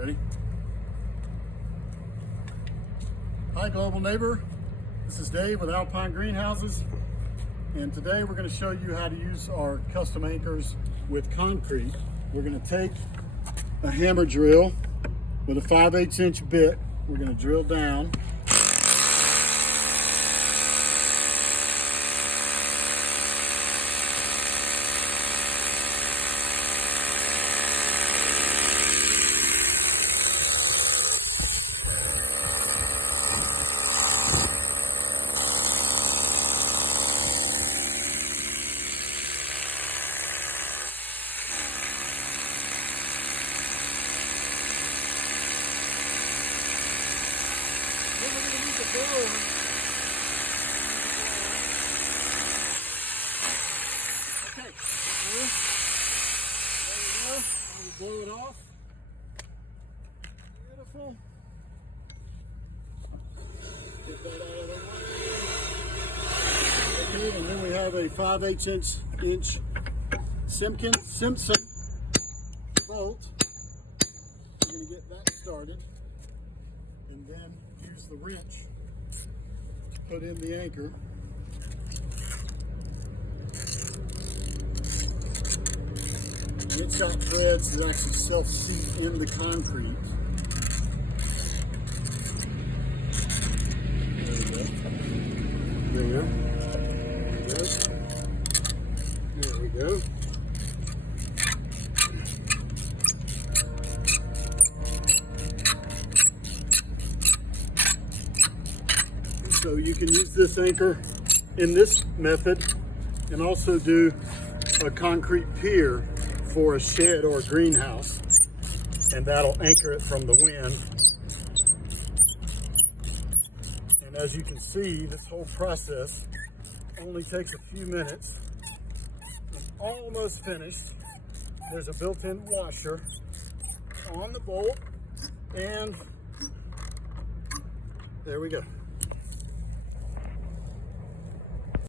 Ready? Hi global neighbor, this is Dave with Alpine Greenhouses, and today we're going to show you how to use our custom anchors with concrete. We're going to take a hammer drill with a 5/8 inch bit. We're going to drill down. Then we're going to use a blower. Okay, there we go. I'll blow it off. Beautiful. Get that out of the way. Okay, and then we have a 5/8 inch Simpson bolt. We're going to get that started. And then use the wrench to put in the anchor. And it's got threads that actually self-seat in the concrete. There we go. There we go. So you can use this anchor in this method and also do a concrete pier for a shed or a greenhouse, and that'll anchor it from the wind. And as you can see, this whole process only takes a few minutes. I'm almost finished. There's a built-in washer on the bolt, and there we go.